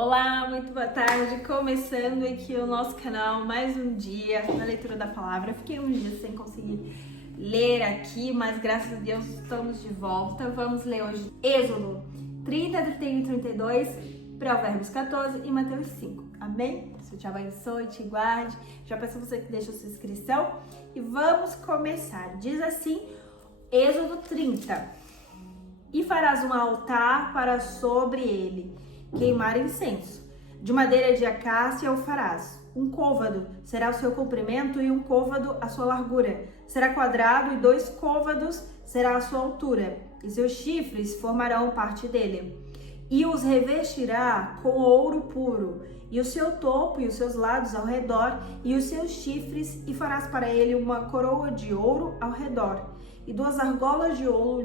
Olá, muito boa tarde. Começando aqui o nosso canal, mais um dia na leitura da palavra. Fiquei uns dias sem conseguir ler aqui, mas graças a Deus estamos de volta. Vamos ler hoje Êxodo 30, 31 e 32, Provérbios 14 e Mateus 5. Amém? Deus te abençoe, te guarde. Já peço a você que deixe a sua inscrição e vamos começar. Diz assim, Êxodo 30. E farás um altar para sobre ele queimar incenso. De madeira de acácia o farás. Um côvado será o seu comprimento e um côvado a sua largura. Será quadrado e 2 côvados será a sua altura. E seus chifres formarão parte dele. E os revestirá com ouro puro, e o seu topo e os seus lados ao redor, e os seus chifres, e farás para ele uma coroa de ouro ao redor. E 2 argolas de ouro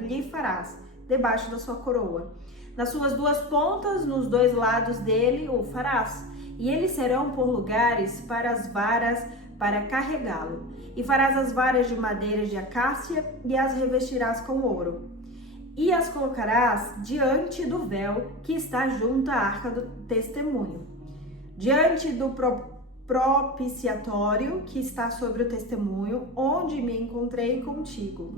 lhe farás, debaixo da sua coroa. Nas suas 2 pontas, nos 2 lados dele, o farás. E eles serão por lugares para as varas, para carregá-lo. E farás as varas de madeira de acácia, e as revestirás com ouro. E as colocarás diante do véu que está junto à arca do testemunho, diante do propiciatório que está sobre o testemunho, onde me encontrarei contigo.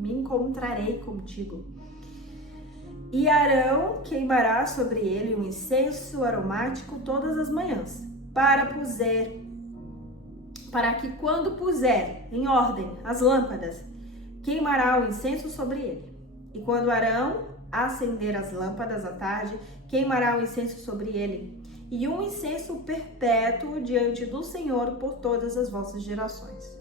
E Arão queimará sobre ele um incenso aromático todas as manhãs, para que quando puser em ordem as lâmpadas, queimará o incenso sobre ele. E quando Arão acender as lâmpadas à tarde, queimará o incenso sobre ele, e um incenso perpétuo diante do Senhor por todas as vossas gerações.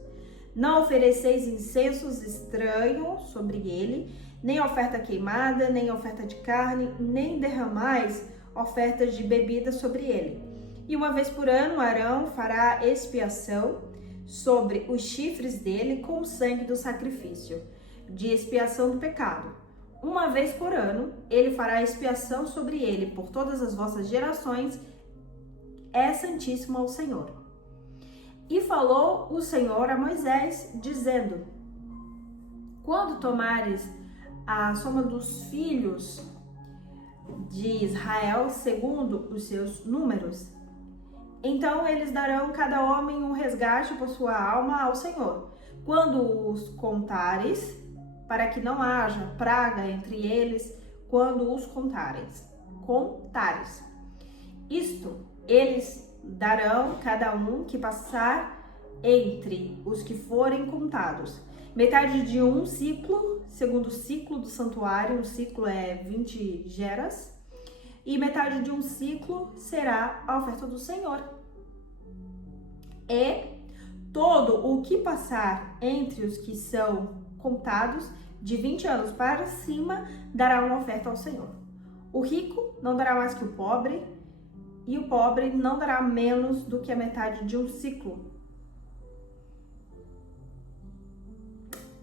Não ofereceis incensos estranhos sobre ele, nem oferta queimada, nem oferta de carne, nem derramais ofertas de bebida sobre ele. E uma vez por ano Arão fará expiação sobre os chifres dele com o sangue do sacrifício de expiação do pecado. Uma vez por ano ele fará expiação sobre ele por todas as vossas gerações, é santíssimo ao Senhor. E falou o Senhor a Moisés, dizendo: quando tomares a soma dos filhos de Israel, segundo os seus números, então eles darão cada homem um resgate por sua alma ao Senhor. Quando os contares, para que não haja praga entre eles, quando os contares. Isto eles darão cada um que passar entre os que forem contados. Metade de um ciclo, segundo o ciclo do santuário, um ciclo é 20 geras, e metade de um ciclo será a oferta do Senhor. E todo o que passar entre os que são contados, de 20 anos para cima, dará uma oferta ao Senhor. O rico não dará mais que o pobre, e o pobre não dará menos do que a metade de um ciclo.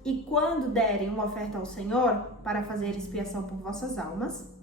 E quando derem uma oferta ao Senhor, para fazer expiação por vossas almas,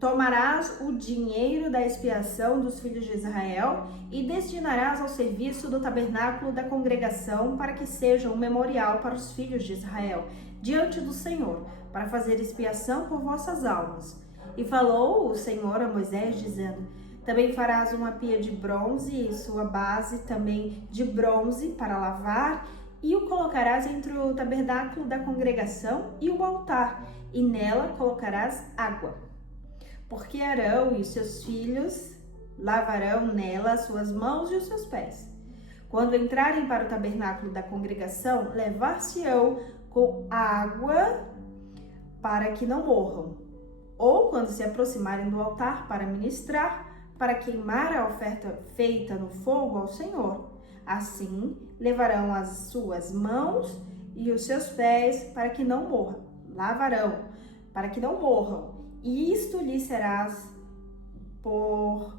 tomarás o dinheiro da expiação dos filhos de Israel e destinarás ao serviço do tabernáculo da congregação, para que seja um memorial para os filhos de Israel, diante do Senhor, para fazer expiação por vossas almas. E falou o Senhor a Moisés, dizendo: também farás uma pia de bronze e sua base também de bronze para lavar, e o colocarás entre o tabernáculo da congregação e o altar, e nela colocarás água. Porque Arão e os seus filhos lavarão nela as suas mãos e os seus pés. Quando entrarem para o tabernáculo da congregação, levar-se-ão com água para que não morram. Ou quando se aproximarem do altar para ministrar, para queimar a oferta feita no fogo ao Senhor. Assim, levarão as suas mãos e os seus pés para que não morram. Lavarão para que não morram. E isto lhe serás por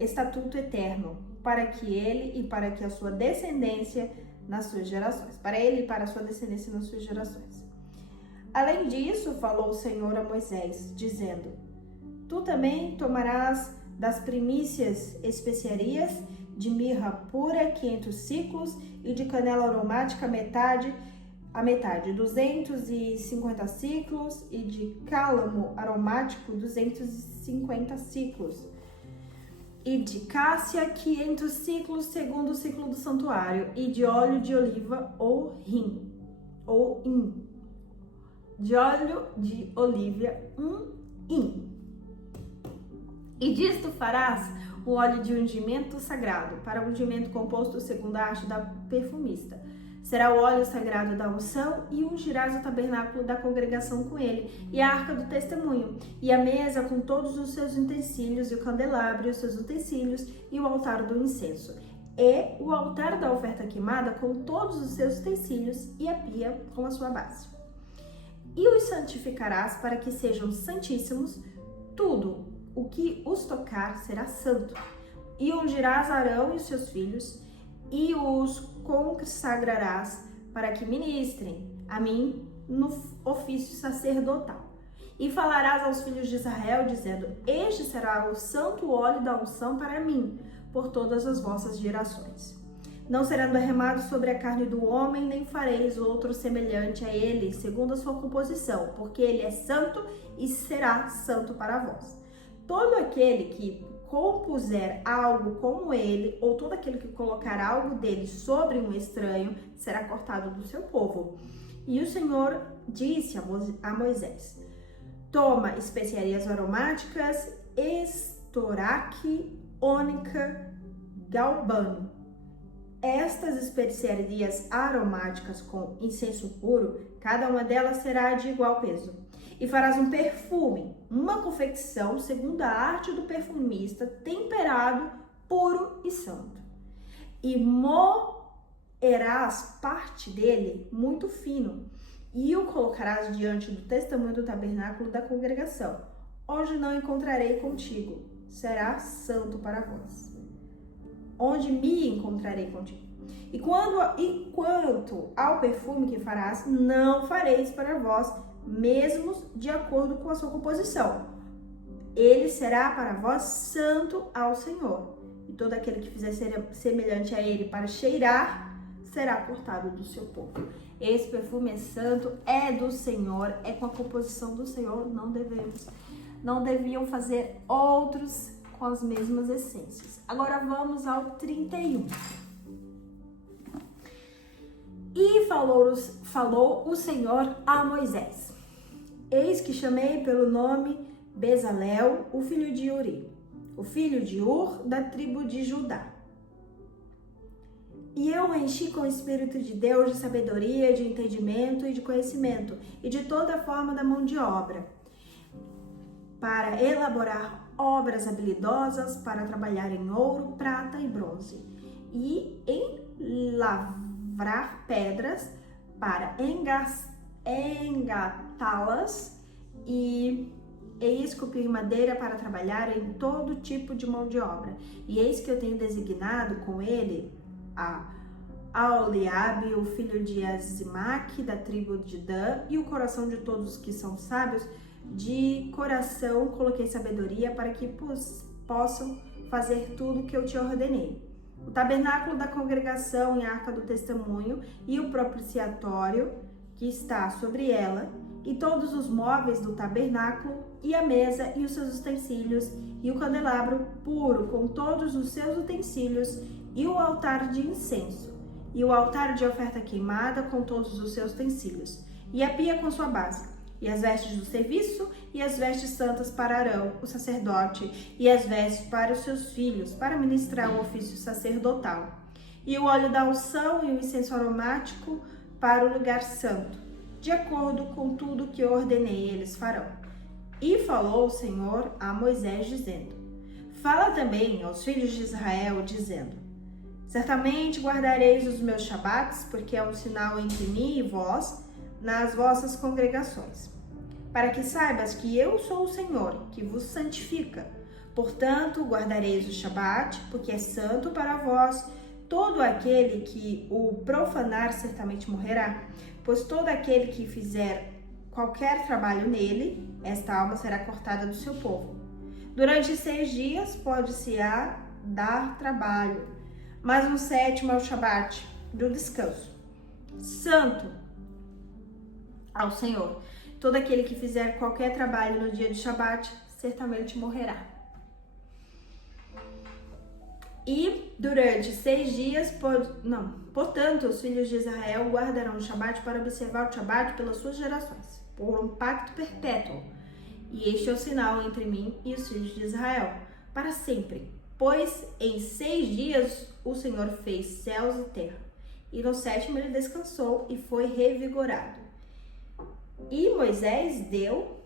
estatuto eterno, para que ele e para que a sua descendência nas suas gerações. Para ele e para a sua descendência nas suas gerações. Além disso, falou o Senhor a Moisés, dizendo: tu também tomarás das primícias especiarias de mirra pura 500 ciclos e de canela aromática metade a metade 250 ciclos, e de cálamo aromático 250 ciclos, e de cássia 500 ciclos segundo o ciclo do santuário, e de óleo de oliva ou hin, de óleo de oliva hin. E disto farás o óleo de ungimento sagrado, para o ungimento composto segundo a arte da perfumista. Será o óleo sagrado da unção, e ungirás o tabernáculo da congregação com ele, e a arca do testemunho, e a mesa com todos os seus utensílios, e o candelabro e os seus utensílios, e o altar do incenso, e o altar da oferta queimada com todos os seus utensílios, e a pia com a sua base. E os santificarás para que sejam santíssimos, tudo o que os tocar será santo. E ungirás Arão e os seus filhos, e os consagrarás para que ministrem a mim no ofício sacerdotal. E falarás aos filhos de Israel, dizendo: este será o santo óleo da unção para mim, por todas as vossas gerações. Não serão derramados sobre a carne do homem, nem fareis outro semelhante a ele, segundo a sua composição, porque ele é santo e será santo para vós. Todo aquele que compuser algo como ele, ou todo aquele que colocar algo dele sobre um estranho, será cortado do seu povo. E o Senhor disse a Moisés: toma especiarias aromáticas, estoraque, ônica, galbano. Estas especiarias aromáticas com incenso puro, cada uma delas será de igual peso. E farás um perfume, uma confecção segundo a arte do perfumista, temperado, puro e santo. E moerás parte dele muito fino, e o colocarás diante do testemunho do tabernáculo da congregação, onde não encontrarei contigo, será santo para vós. Onde me encontrarei contigo. E quanto ao perfume que farás, não fareis para vós, mesmos de acordo com a sua composição. Ele será para vós santo ao Senhor. E todo aquele que fizer semelhante a ele para cheirar, será cortado do seu povo. Esse perfume é santo, é do Senhor, é com a composição do Senhor. Não deviam fazer outros com as mesmas essências. Agora vamos ao 31. E falou o Senhor a Moisés: eis que chamei pelo nome Bezalel, o filho de Uri, o filho de Ur, da tribo de Judá. E eu o enchi com o Espírito de Deus, de sabedoria, de entendimento e de conhecimento, e de toda forma da mão de obra, para elaborar obras habilidosas, para trabalhar em ouro, prata e bronze, e em lavrar pedras, para engatá-las, e esculpir madeira para trabalhar em todo tipo de mão de obra. E eis que eu tenho designado com ele a Aholiabe, o filho de Azimaque, da tribo de Dan, e o coração de todos que são sábios, de coração coloquei sabedoria para que possam fazer tudo o que eu te ordenei. O tabernáculo da congregação e a arca do testemunho, e o propiciatório que está sobre ela, e todos os móveis do tabernáculo, e a mesa e os seus utensílios, e o candelabro puro com todos os seus utensílios, e o altar de incenso, e o altar de oferta queimada com todos os seus utensílios, e a pia com sua base, e as vestes do serviço, e as vestes santas para Arão, o sacerdote, e as vestes para os seus filhos, para ministrar o ofício sacerdotal, e o óleo da unção e o incenso aromático para o lugar santo, de acordo com tudo que eu ordenei, eles farão. E falou o Senhor a Moisés, dizendo: fala também aos filhos de Israel, dizendo: certamente guardareis os meus shabates, porque é um sinal entre mim e vós, nas vossas congregações, para que saibas que eu sou o Senhor, que vos santifica. Portanto, guardareis o shabat, porque é santo para vós. Todo aquele que o profanar certamente morrerá, pois todo aquele que fizer qualquer trabalho nele, esta alma será cortada do seu povo. Durante 6 dias pode-se dar trabalho, mas no 7º é o shabat, do descanso, santo ao Senhor. Todo aquele que fizer qualquer trabalho no dia de Shabat, certamente morrerá. E durante 6 dias, portanto, os filhos de Israel guardarão o Shabat para observar o Shabat pelas suas gerações, por um pacto perpétuo. E este é o sinal entre mim e os filhos de Israel, para sempre. Pois em 6 dias o Senhor fez céus e terra, e no 7º ele descansou e foi revigorado. E Moisés deu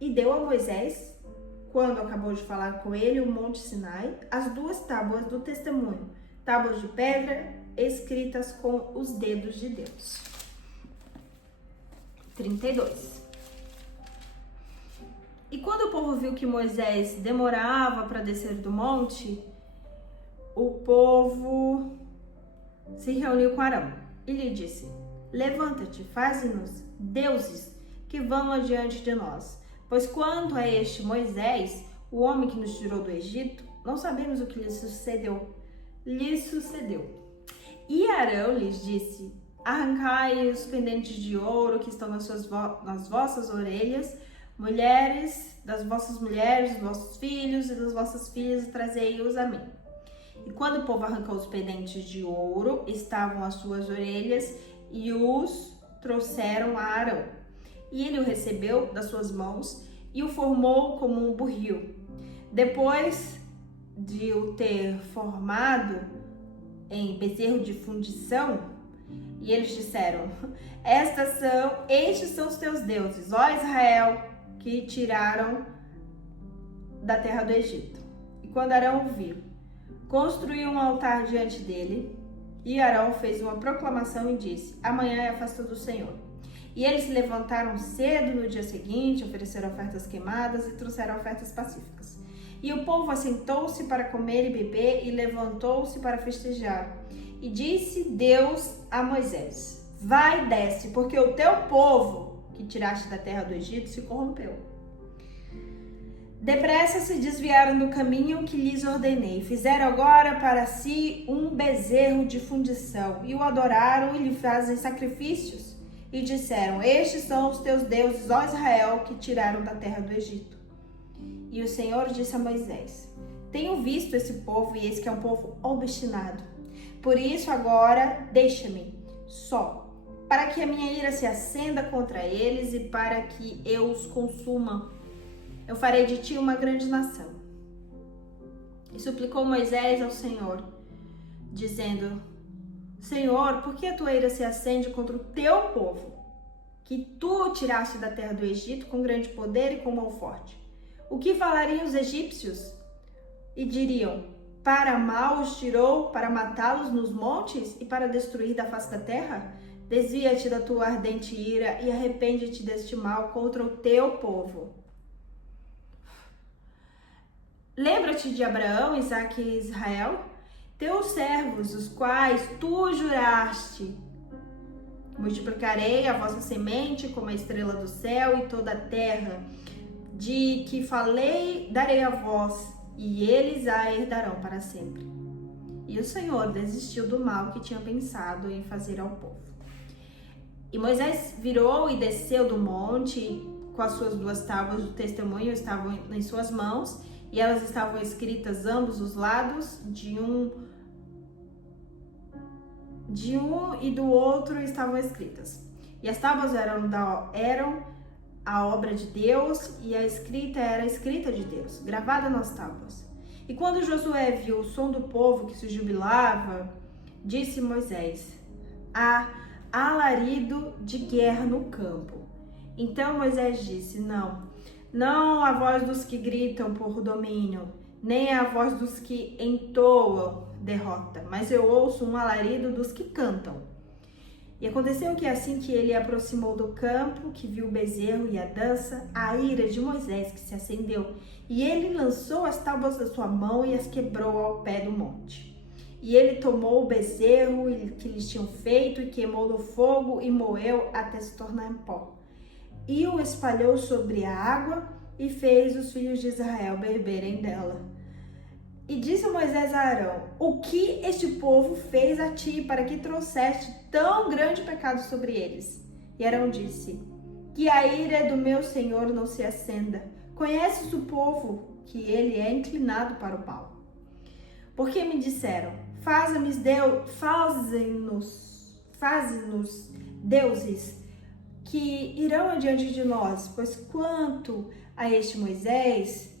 a Moisés, quando acabou de falar com ele, o Monte Sinai, as 2 tábuas do testemunho, tábuas de pedra escritas com os dedos de Deus. 32. E quando o povo viu que Moisés demorava para descer do monte, o povo se reuniu com Arão e lhe disse: levanta-te, faze-nos deuses que vão adiante de nós. Pois quanto a este Moisés, o homem que nos tirou do Egito, não sabemos o que lhe sucedeu. E Arão lhes disse: arrancai os pendentes de ouro que estão nas vossas orelhas, das vossas mulheres, dos vossos filhos e das vossas filhas, e trazei-os a mim. E quando o povo arrancou os pendentes de ouro, estavam às suas orelhas, e os trouxeram a Arão. E ele o recebeu das suas mãos e o formou como um burril. Depois de o ter formado em bezerro de fundição, e eles disseram: estes são os teus deuses, ó Israel, que tiraram da terra do Egito. E quando Arão o viu, construiu um altar diante dele, e Arão fez uma proclamação e disse: amanhã é a festa do Senhor. E eles se levantaram cedo no dia seguinte, ofereceram ofertas queimadas e trouxeram ofertas pacíficas. E o povo assentou-se para comer e beber e levantou-se para festejar. E disse Deus a Moisés: vai, desce, porque o teu povo que tiraste da terra do Egito se corrompeu. Depressa se desviaram do caminho que lhes ordenei. Fizeram agora para si um bezerro de fundição e o adoraram e lhe fazem sacrifícios. E disseram: estes são os teus deuses, ó Israel, que tiraram da terra do Egito. E o Senhor disse a Moisés: tenho visto esse povo, e eis que é um povo obstinado. Por isso agora deixa-me só, para que a minha ira se acenda contra eles e para que eu os consuma. Eu farei de ti uma grande nação. E suplicou Moisés ao Senhor, dizendo: Senhor, por que a tua ira se acende contra o teu povo, que tu tiraste da terra do Egito com grande poder e com mão forte? O que falariam os egípcios? E diriam: para mal os tirou, para matá-los nos montes e para destruir da face da terra? Desvia-te da tua ardente ira e arrepende-te deste mal contra o teu povo. Lembra-te de Abraão, Isaque e Israel, teus servos, os quais tu juraste: multiplicarei a vossa semente como a estrela do céu e toda a terra, de que falei darei a vós, e eles a herdarão para sempre. E o Senhor desistiu do mal que tinha pensado em fazer ao povo. E Moisés virou e desceu do monte, com as suas 2 tábuas do testemunho estavam em suas mãos, e elas estavam escritas ambos os lados, de um e do outro estavam escritas. E as tábuas eram a obra de Deus, e a escrita era a escrita de Deus, gravada nas tábuas. E quando Josué viu o som do povo que se jubilava, disse Moisés: há alarido de guerra no campo. Então Moisés disse: não a voz dos que gritam por domínio, nem a voz dos que entoam derrota, mas eu ouço um alarido dos que cantam. E aconteceu que assim que ele aproximou do campo, que viu o bezerro e a dança, a ira de Moisés que se acendeu, e ele lançou as tábuas da sua mão e as quebrou ao pé do monte. E ele tomou o bezerro que lhes tinham feito e queimou no fogo e moeu até se tornar em pó. E o espalhou sobre a água e fez os filhos de Israel beberem dela. E disse Moisés a Arão: o que este povo fez a ti para que trouxeste tão grande pecado sobre eles? E Arão disse: que a ira do meu senhor não se acenda. Conheces o povo, que ele é inclinado para o mal. Porque me disseram: faze-nos deuses que irão adiante de nós, pois quanto a este Moisés,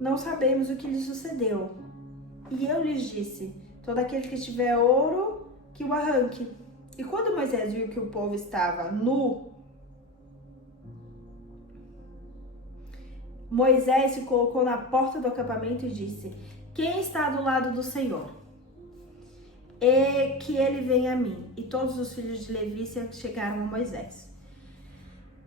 não sabemos o que lhe sucedeu. E eu lhes disse: todo aquele que tiver ouro, que o arranque. E quando Moisés viu que o povo estava nu, Moisés se colocou na porta do acampamento e disse: quem está do lado do Senhor? E que ele venha a mim. E todos os filhos de Levi chegaram a Moisés.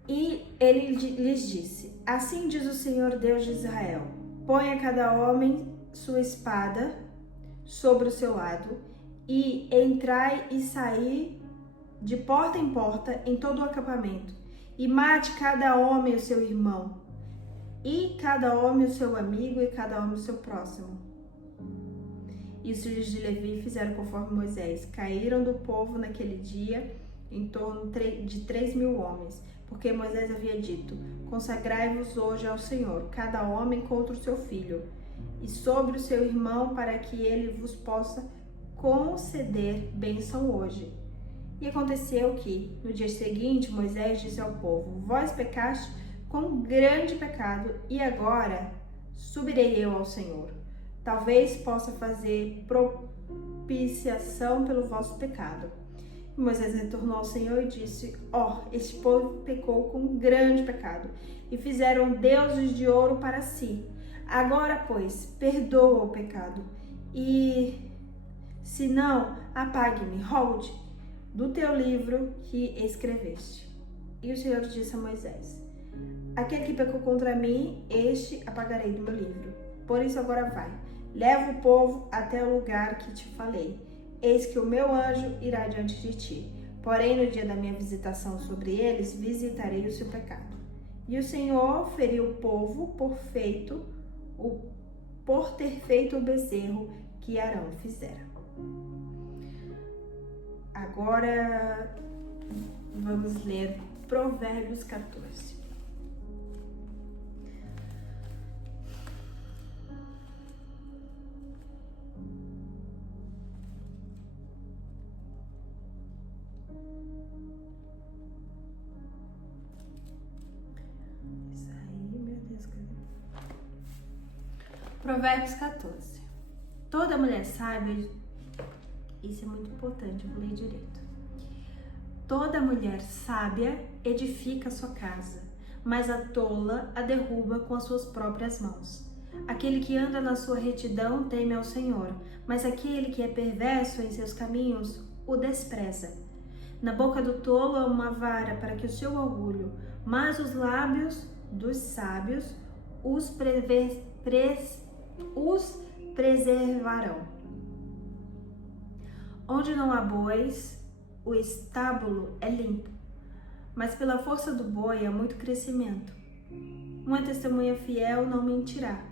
E ele lhes disse: assim diz o Senhor Deus de Israel: ponha cada homem sua espada sobre o seu lado, e entrai e saí de porta em porta em todo o acampamento, e mate cada homem o seu irmão, e cada homem o seu amigo, e cada homem o seu próximo. E os filhos de Levi fizeram conforme Moisés. Caíram do povo naquele dia em torno de 3.000 homens, porque Moisés havia dito: consagrai-vos hoje ao Senhor, cada homem contra o seu filho, e sobre o seu irmão, para que ele vos possa conceder bênção hoje. E aconteceu que, no dia seguinte, Moisés disse ao povo: vós pecaste com grande pecado, e agora subirei eu ao Senhor. Talvez possa fazer propiciação pelo vosso pecado. E Moisés retornou ao Senhor e disse: este povo pecou com grande pecado, e fizeram deuses de ouro para si. Agora, pois, perdoa o pecado, e se não, apague-me, rogo-te, do teu livro que escreveste. E o Senhor disse a Moisés: aquele que pecou contra mim, este apagarei do meu livro. Por isso agora vai, leva o povo até o lugar que te falei. Eis que o meu anjo irá diante de ti. Porém, no dia da minha visitação sobre eles, visitarei o seu pecado. E o Senhor feriu o povo por ter feito o bezerro que Arão fizera. Agora vamos ler Provérbios 14. Provérbios 14. Toda mulher sábia, isso é muito importante, eu vou ler direito. Toda mulher sábia edifica sua casa, mas a tola a derruba com as suas próprias mãos. Aquele que anda na sua retidão teme ao Senhor, mas aquele que é perverso em seus caminhos o despreza. Na boca do tolo há uma vara para que o seu orgulho, mas os lábios dos sábios os preservarão. Onde não há bois, o estábulo é limpo, mas pela força do boi há muito crescimento. Uma testemunha fiel não mentirá,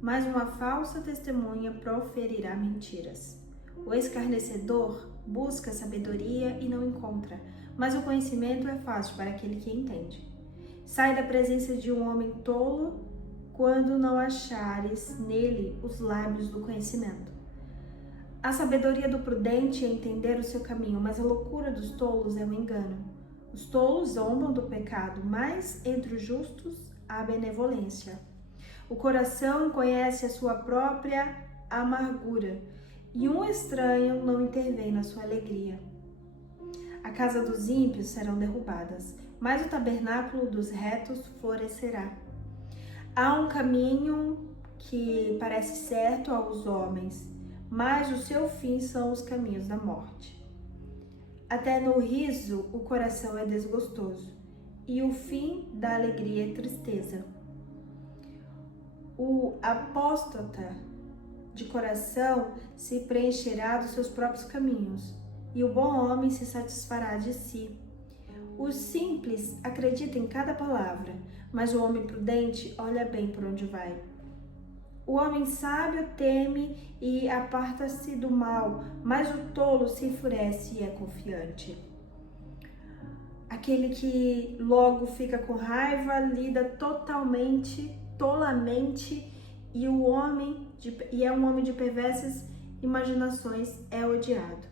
mas uma falsa testemunha proferirá mentiras. O escarnecedor busca sabedoria e não encontra, mas o conhecimento é fácil para aquele que entende. Sai da presença de um homem tolo quando não achares nele os lábios do conhecimento. A sabedoria do prudente é entender o seu caminho, mas a loucura dos tolos é um engano. Os tolos zombam do pecado, mas entre os justos há benevolência. O coração conhece a sua própria amargura, e um estranho não intervém na sua alegria. A casa dos ímpios serão derrubadas, mas o tabernáculo dos retos florescerá. Há um caminho que parece certo aos homens, mas o seu fim são os caminhos da morte. Até no riso o coração é desgostoso, e o fim da alegria é tristeza. O apóstata de coração se preencherá dos seus próprios caminhos, e o bom homem se satisfará de si. O simples acredita em cada palavra, mas o homem prudente olha bem por onde vai. O homem sábio teme e aparta-se do mal, mas o tolo se enfurece e é confiante. Aquele que logo fica com raiva, lida totalmente, tolamente, e é um homem de perversas imaginações, é odiado.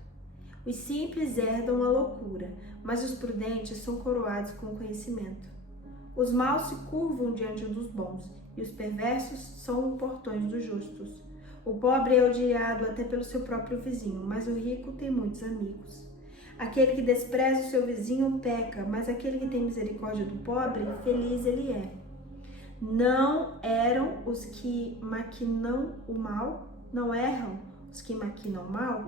Os simples herdam a loucura, mas os prudentes são coroados com conhecimento. Os maus se curvam diante dos bons, e os perversos são os portões dos justos. O pobre é odiado até pelo seu próprio vizinho, mas o rico tem muitos amigos. Aquele que despreza o seu vizinho peca, mas aquele que tem misericórdia do pobre, feliz ele é. Não erram os que maquinam o mal, não erram os que maquinam o mal,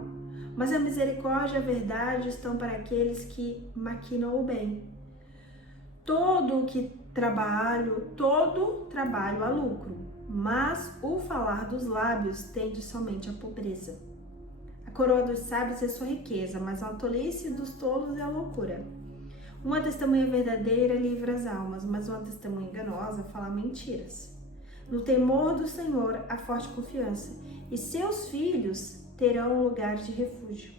mas a misericórdia e a verdade estão para aqueles que maquinam o bem. Todo trabalho há lucro, mas o falar dos lábios tende somente à pobreza. A coroa dos sábios é sua riqueza, mas a tolice dos tolos é a loucura. Uma testemunha verdadeira livra as almas, mas uma testemunha enganosa fala mentiras. No temor do Senhor há forte confiança, e seus filhos terão um lugar de refúgio.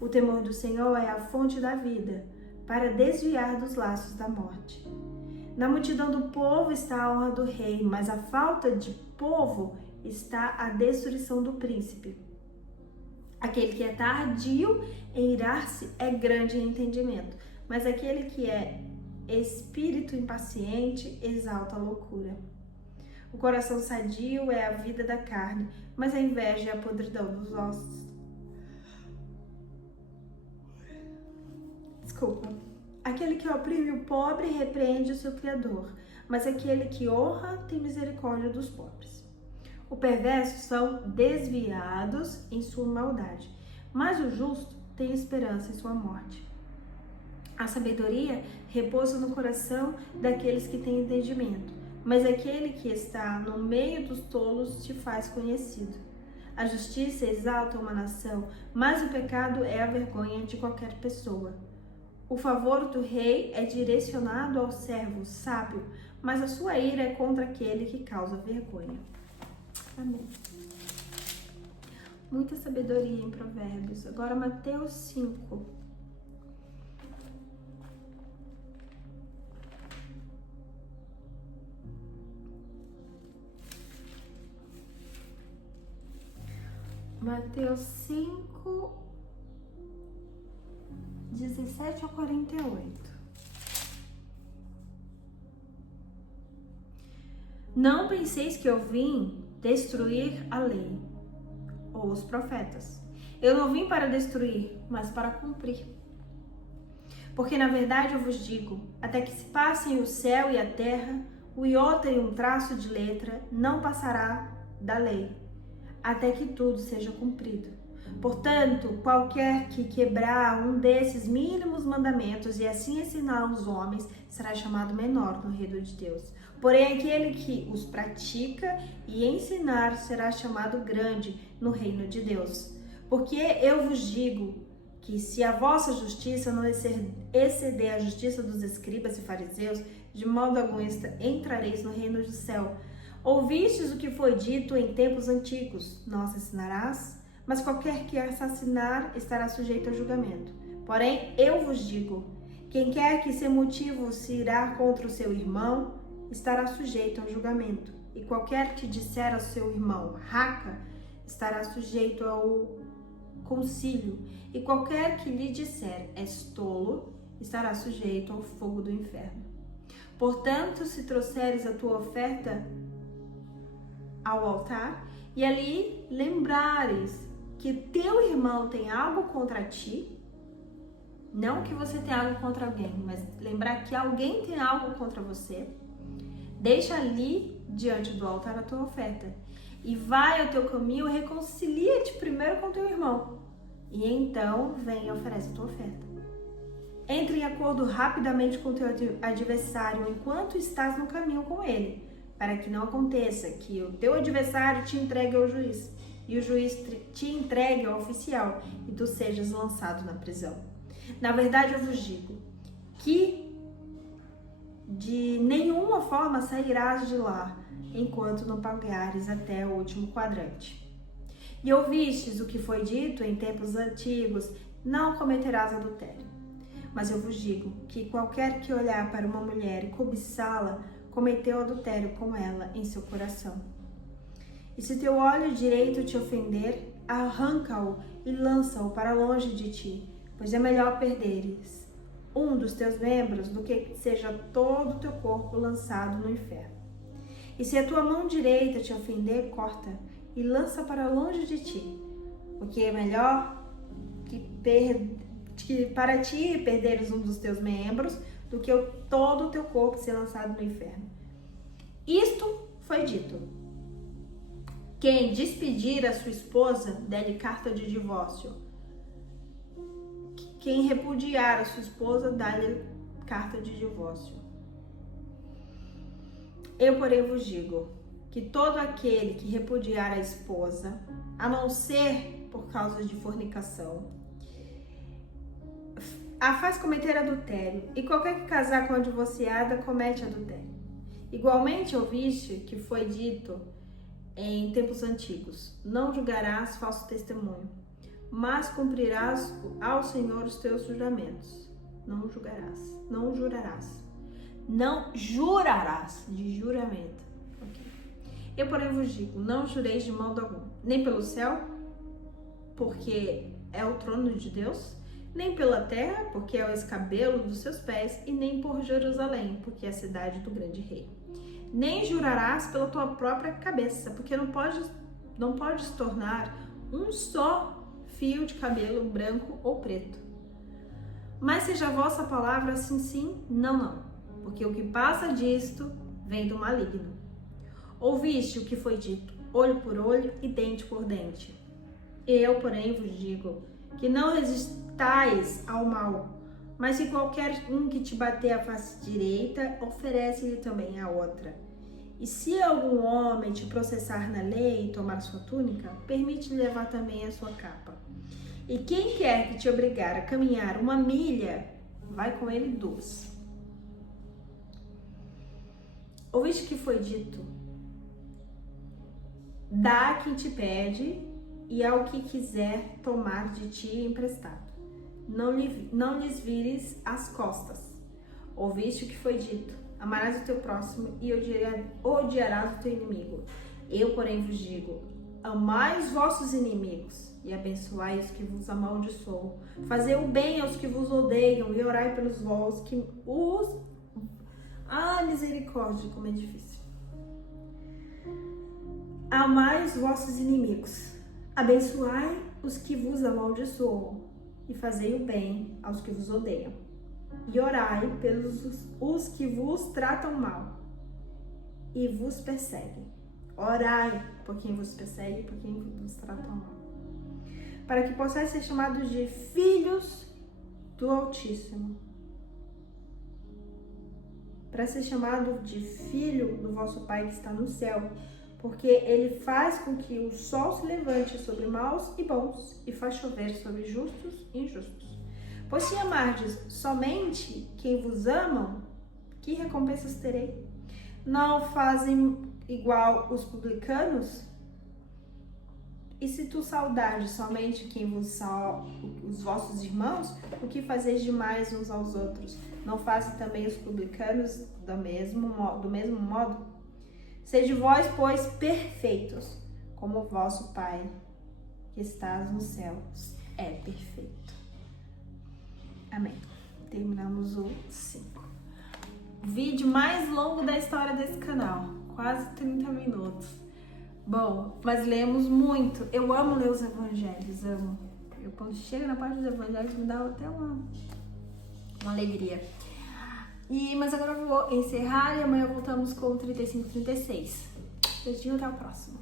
O temor do Senhor é a fonte da vida, para desviar dos laços da morte. Na multidão do povo está a honra do rei, mas a falta de povo está a destruição do príncipe. Aquele que é tardio em irar-se é grande em entendimento, mas aquele que é espírito impaciente exalta a loucura. O coração sadio é a vida da carne, mas a inveja é a podridão dos ossos. Aquele que oprime o pobre repreende o seu Criador, mas aquele que honra tem misericórdia dos pobres. Os perversos são desviados em sua maldade, mas o justo tem esperança em sua morte. A sabedoria repousa no coração daqueles que têm entendimento, mas aquele que está no meio dos tolos te faz conhecido. A justiça exalta uma nação, mas o pecado é a vergonha de qualquer pessoa. O favor do rei é direcionado ao servo sábio, mas a sua ira é contra aquele que causa vergonha. Amém. Muita sabedoria em Provérbios. Agora Mateus 5. Mateus 5, 17 a 48. Não penseis que eu vim destruir a lei ou os profetas. Eu não vim para destruir, mas para cumprir. Porque na verdade eu vos digo, até que se passem o céu e a terra, o iota e um traço de letra não passará da lei, até que tudo seja cumprido. Portanto, qualquer que quebrar um desses mínimos mandamentos e assim ensinar aos homens, será chamado menor no reino de Deus. Porém, aquele que os pratica e ensinar será chamado grande no reino de Deus. Porque eu vos digo que se a vossa justiça não exceder a justiça dos escribas e fariseus, de modo algum entrareis no reino do céu. Ouvistes o que foi dito em tempos antigos, não assassinarás, mas qualquer que assassinar estará sujeito a julgamento. Porém, eu vos digo, quem quer que sem motivo se irá contra o seu irmão, estará sujeito ao julgamento. E qualquer que disser ao seu irmão, raca, estará sujeito ao concílio. E qualquer que lhe disser, és tolo, estará sujeito ao fogo do inferno. Portanto, se trouxeres a tua oferta ao altar, e ali lembrares que teu irmão tem algo contra ti, não que você tem algo contra alguém, mas lembrar que alguém tem algo contra você, deixa ali diante do altar a tua oferta e vai ao teu caminho e reconcilia-te primeiro com teu irmão, e então vem e oferece a tua oferta. Entre em acordo rapidamente com teu adversário enquanto estás no caminho com ele, para que não aconteça que o teu adversário te entregue ao juiz, e o juiz te entregue ao oficial, e tu sejas lançado na prisão. Na verdade, eu vos digo que de nenhuma forma sairás de lá, enquanto não pagares até o último quadrante. E ouvistes o que foi dito em tempos antigos, não cometerás adultério. Mas eu vos digo que qualquer que olhar para uma mulher e cobiçá-la, cometeu adultério com ela em seu coração. E se teu olho direito te ofender, arranca-o e lança-o para longe de ti, pois é melhor perderes um dos teus membros do que seja todo o teu corpo lançado no inferno. E se a tua mão direita te ofender, corta e lança para longe de ti, porque é melhor que para ti perderes um dos teus membros do que todo o teu corpo ser lançado no inferno. Isto foi dito: quem despedir a sua esposa, dê-lhe carta de divórcio. Quem repudiar a sua esposa, dá-lhe carta de divórcio. Eu, porém, vos digo que todo aquele que repudiar a esposa, a não ser por causa de fornicação, a faz cometer adultério, e qualquer que casar com a divorciada comete adultério. Igualmente ouviste que foi dito em tempos antigos: não julgarás falso testemunho, mas cumprirás ao Senhor os teus juramentos. Não julgarás, não jurarás. Não jurarás, de juramento. Okay. Eu, porém, vos digo: não jureis de modo algum, nem pelo céu, porque é o trono de Deus, nem pela terra, porque é o escabelo dos seus pés, e nem por Jerusalém, porque é a cidade do grande rei. Nem jurarás pela tua própria cabeça, porque não podes tornar um só fio de cabelo branco ou preto. Mas seja a vossa palavra sim, sim, não, não, porque o que passa disto vem do maligno. Ouviste o que foi dito: olho por olho e dente por dente. Eu, porém, vos digo que não resistais ao mal, mas se qualquer um que te bater a face direita, oferece-lhe também a outra. E se algum homem te processar na lei e tomar sua túnica, permite-lhe levar também a sua capa. E quem quer que te obrigar a caminhar 1 milha, vai com ele 2. Ouviste que foi dito: dá a quem te pede, e ao que quiser tomar de ti emprestado. Não lhes vires as costas. Ouviste o que foi dito: amarás o teu próximo e odiarás o teu inimigo. Eu, porém, vos digo: amai os vossos inimigos e abençoai os que vos amaldiçoam. Fazei o bem aos que vos odeiam e orai pelos vossos que os... misericórdia, como é difícil. Amai os vossos inimigos, abençoai os que vos amaldiçoam e fazei o bem aos que vos odeiam. E orai pelos os que vos tratam mal e vos perseguem. Orai por quem vos persegue e por quem vos trata mal, para que possais ser chamados de filhos do Altíssimo. Para ser chamado de filho do vosso Pai que está no céu, porque ele faz com que o sol se levante sobre maus e bons e faz chover sobre justos e injustos. Pois se amardes somente quem vos amam, que recompensas terei? Não fazem igual os publicanos? E se tu saudares somente os vossos irmãos, o que fazeis demais uns aos outros? Não fazem também os publicanos do mesmo modo? Sede vós, pois, perfeitos, como o vosso Pai que estás nos céus é perfeito. Amém. Terminamos o 5. Vídeo mais longo da história desse canal, quase 30 minutos. Bom, mas lemos muito. Eu amo ler os evangelhos, amo. Quando chega na parte dos evangelhos me dá até uma alegria. Mas agora eu vou encerrar e amanhã voltamos com o 35 e 36. Beijinho, até o próximo.